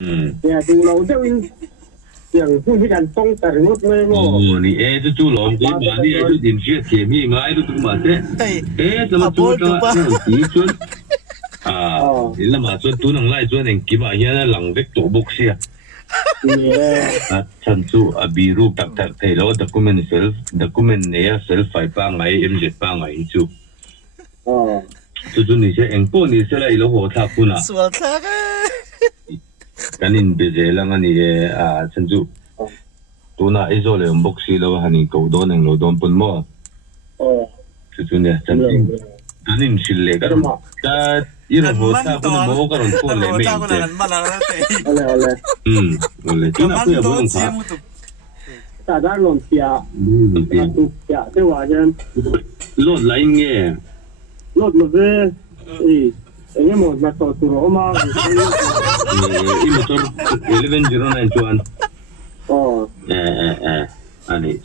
เนี่ยดูเราเจ้าอินอย่างผู้ที่การต้องแต่งรถไม่รู้你就老鬼嘛，你就进去铁密嘛，都嘛的，怎么做到那种基准啊？你那嘛做都能来做能基本上那冷的多不些ฉันจู่biru tak lo dokumen ne ya self ไปไงMZ ไปไงจู่จู่นี่ใช่เองพวกนี่ใช่ละอีโลหัวทักคุณอ่ะสวนทักกันนี่เบเจลังอันนี้ฉันจู่ตัวน่ะไอ้โซเลยบอกสิแล้วฮันนี่กูโดนเองเราโดนปุ่นมั่วจู่เนี่ยฉันนี่ชิลเลยกันแต่ยี่ห้อหัวทักคุณมั่วกันคนคนเลยไม่เห็นเอะไรที่น่าเพื่อบุญค่ะแต่ด้านหล่นเสียตุกเสียที่ว่าฉันรถไหลเงี้ยรถมันเป็นini mau masuk turun rumah ini motor 1109 cuan oh aneh